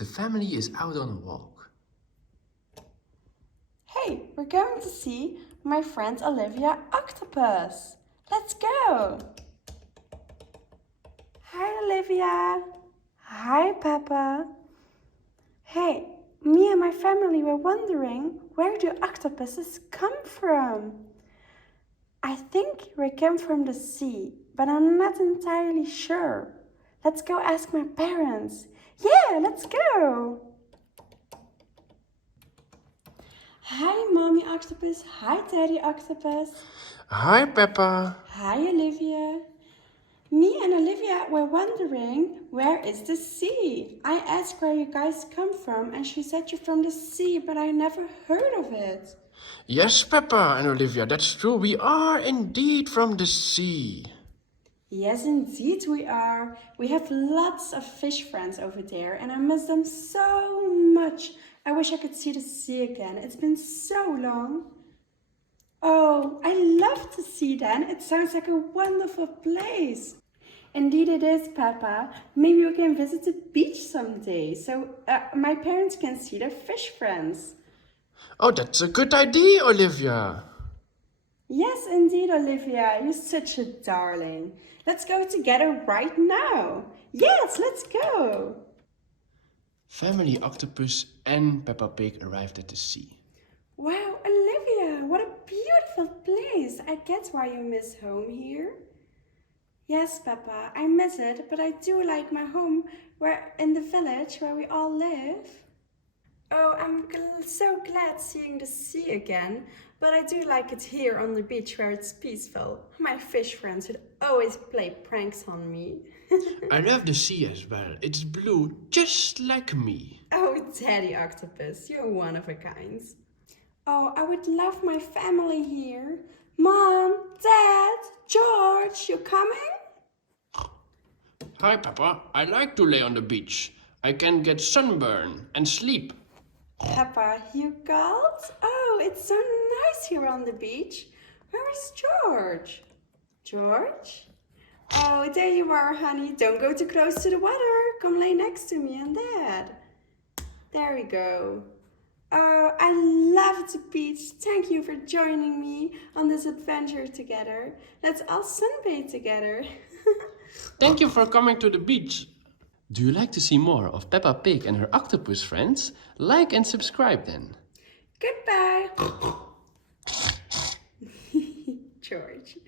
The family is out on a walk. Hey, we're going to see my friend Olivia Octopus. Let's go! Hi Olivia! Hi Peppa! Hey, me and my family were wondering, where do octopuses come from? I think we came from the sea, but I'm not entirely sure. Let's go ask my parents. Yeah, let's go! Hi Mommy Octopus, hi Daddy Octopus. Hi, Peppa. Hi Olivia. Me and Olivia were wondering, where is the sea? I asked where you guys come from and she said you're from the sea, but I never heard of it. Yes, Peppa and Olivia, that's true. We are indeed from the sea. Yes, indeed we are. We have lots of fish friends over there and I miss them so much. I wish I could see the sea again. It's been so long. Oh, I love the sea then. It sounds like a wonderful place. Indeed it is, Peppa. Maybe we can visit the beach someday so my parents can see their fish friends. Oh, that's a good idea, Olivia. Yes, indeed, Olivia. You're such a darling. Let's go together right now. Yes, let's go. Family Octopus and Peppa Pig arrived at the sea. Wow, Olivia, what a beautiful place. I get why you miss home here. Yes, Peppa, I miss it, but I do like my home in the village where we all live. Oh, I'm so glad seeing the sea again, but I do like it here on the beach where it's peaceful. My fish friends would always play pranks on me. I love the sea as well. It's blue, just like me. Oh, Daddy Octopus, you're one of a kind. Oh, I would love my family here. Mom, Dad, George, you coming? Hi, Peppa. I like to lay on the beach. I can get sunburn and sleep. Peppa, you called? Oh, it's so nice here on the beach. Where is George? George? Oh, there you are, honey. Don't go too close to the water. Come lay next to me and Dad. There we go. Oh, I love the beach. Thank you for joining me on this adventure together. Let's all sunbathe together. Thank you for coming to the beach. Do you like to see more of Peppa Pig and her octopus friends? Like and subscribe then. Goodbye. George.